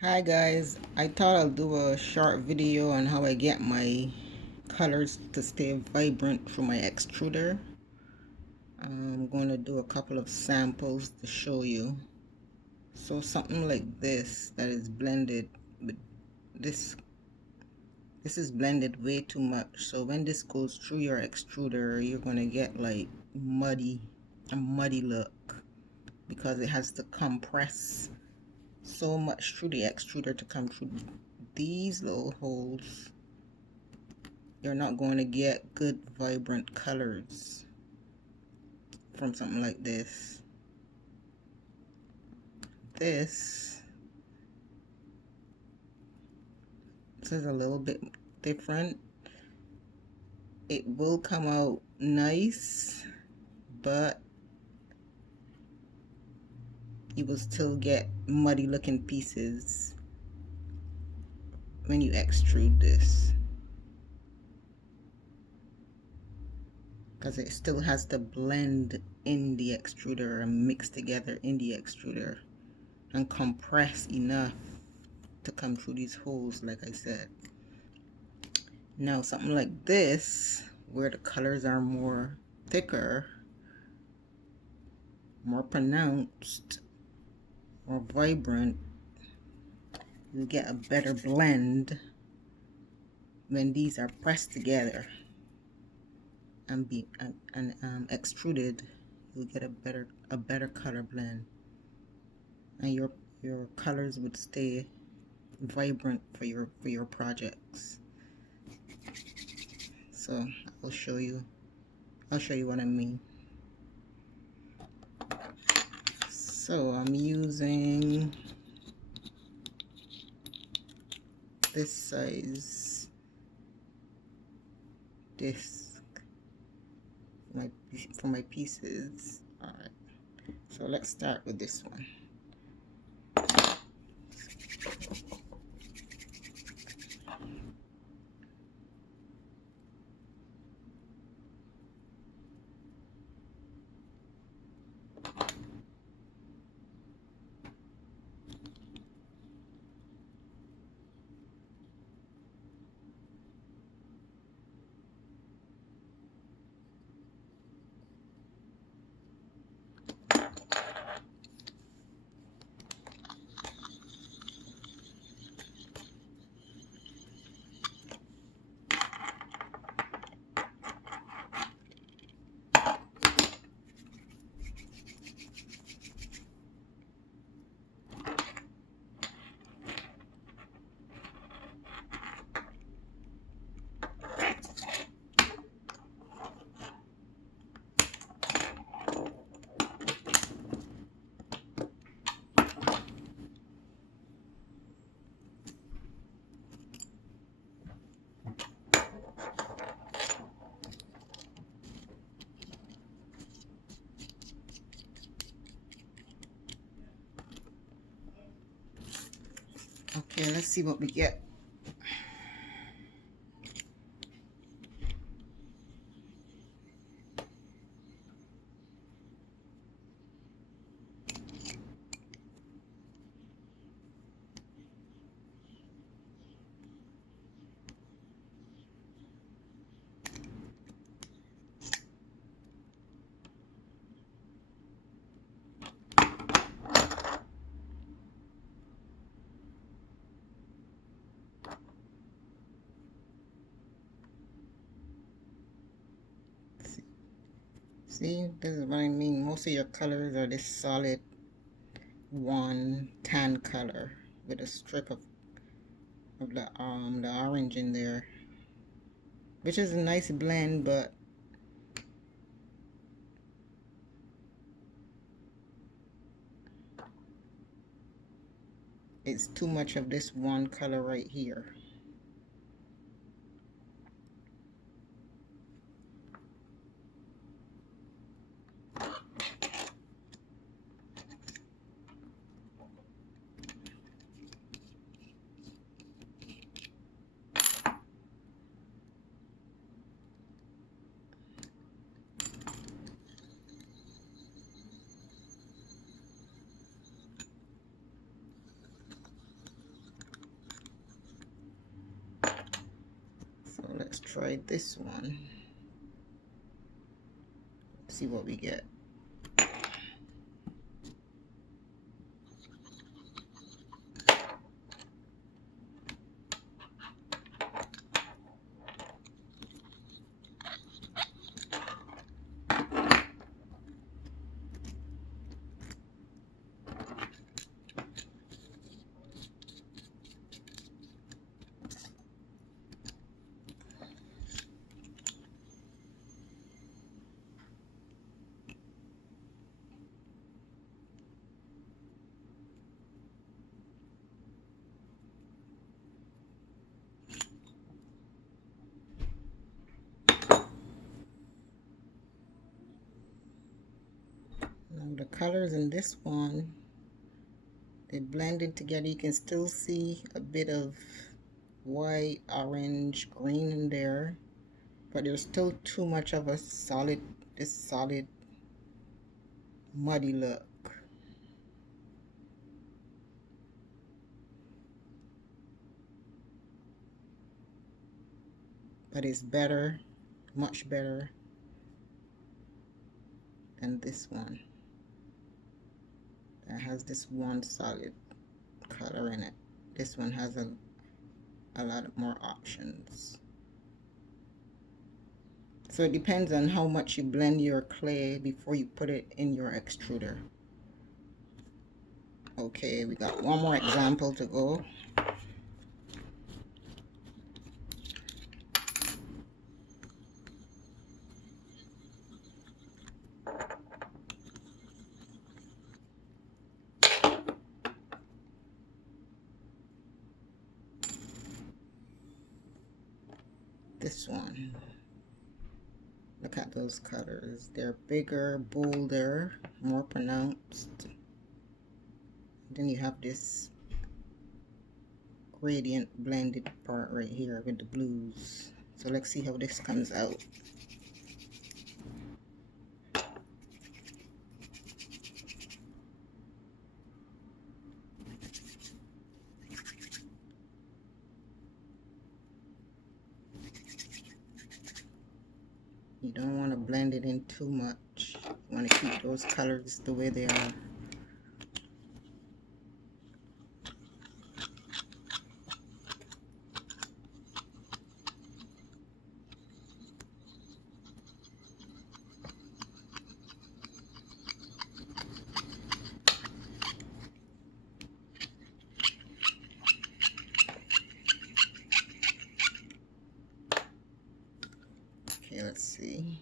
Hi guys, I thought I'll do a short video on how I get my colors to stay vibrant through my extruder. I'm going to do a couple of samples to show you. So something like this that is blended, but this is blended way too much. So when this goes through your extruder, you're going to get like a muddy look because it has to compress so much through the extruder to come through these little holes. You're not going to get good vibrant colors from something like this. This is a little bit different. It will come out nice, but you will still get muddy looking pieces when you extrude this, because it still has to blend in the extruder and mix together in the extruder and compress enough to come through these holes, like I said. Now something like this, where the colors are more thicker, more pronounced, more vibrant, you get a better blend when these are pressed together and extruded. You get a better color blend, and your colors would stay vibrant for your projects. So I'll show you what I mean. So I'm using this size disc for my pieces. All right, so let's start with this one. Okay, let's see what we get. See, this is what I mean. Most of your colors are this solid one tan color with a strip of the orange in there, which is a nice blend, but it's too much of this one color right here. let's try this one. See what we get. Now the colors in this one, they blended together. You can still see a bit of white, orange, green in there, but there's still too much of a solid, this solid muddy look. But it's better, much better than this one that has this one solid color in it. This one has a lot more options. So it depends on how much you blend your clay before you put it in your extruder. Okay, we got one more example to go. This one. Look at those colors. They're bigger, bolder, more pronounced. Then you have this gradient blended part right here with the blues. So let's see how this comes out. You don't want to blend it in too much. You want to keep those colors the way they are. Okay, let's see.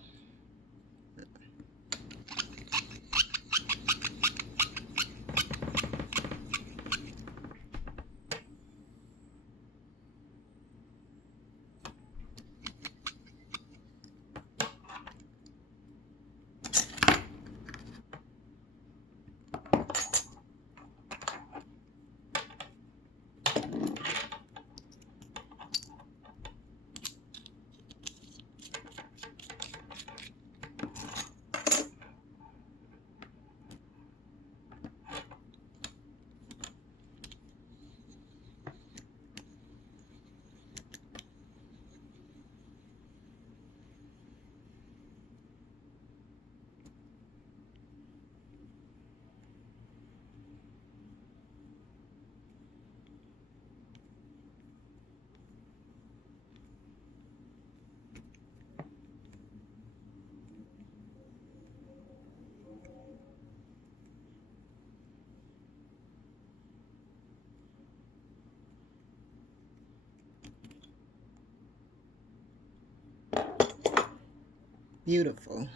Beautiful.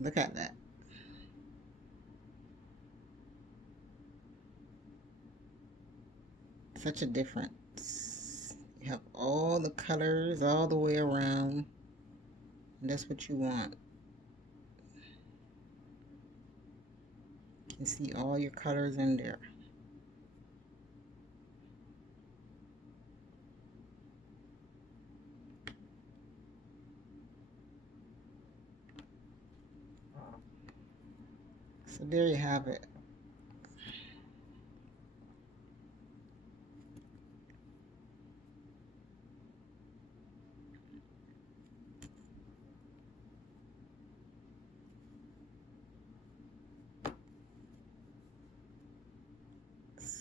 Look at that. Such a difference. You have all the colors all the way around. And that's what you want. You can see all your colors in there. So there you have it.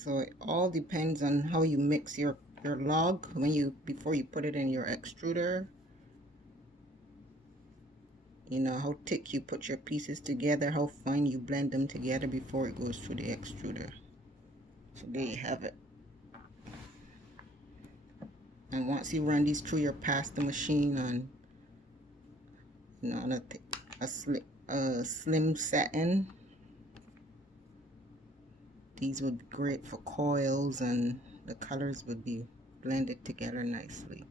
So it all depends on how you mix your log before you put it in your extruder. You know, how thick you put your pieces together, how fine you blend them together before it goes through the extruder. So there you have it. And once you run these through your pasta machine on, you know, on a slim setting, these would be great for coils, and the colors would be blended together nicely.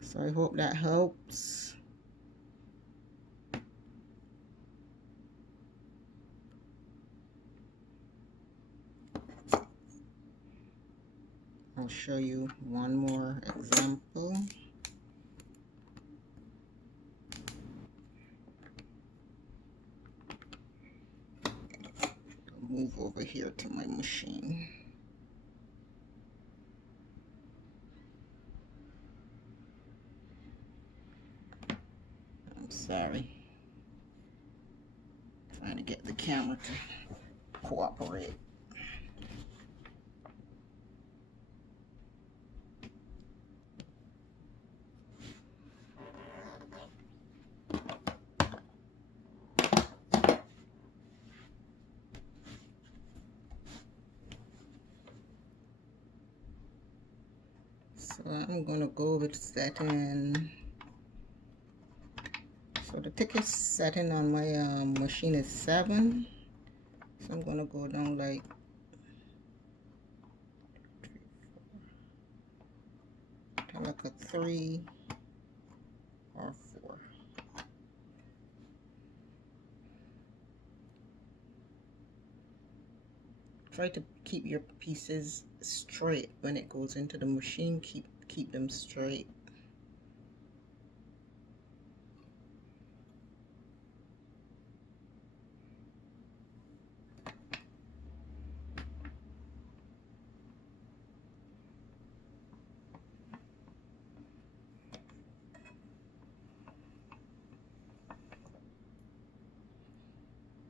So I hope that helps. I'll show you one more example. I'll move over here to my machine. I'm sorry. Trying to get the camera to cooperate. So I'm gonna go with setting. So the thickest setting on my machine is 7. So I'm gonna go down like a 3 or 4. Try to keep your pieces straight when it goes into the machine. Keep them straight.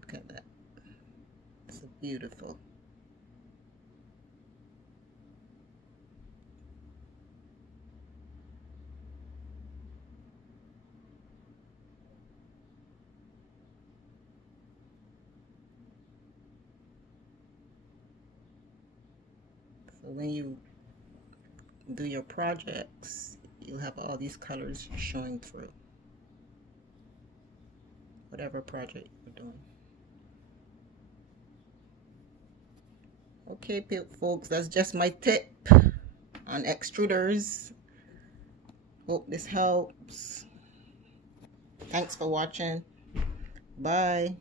Look at that. It's beautiful. So when you do your projects, you have all these colors showing through whatever project you're doing. Okay, folks, that's just my tip on extruders. Hope this helps. Thanks for watching. Bye.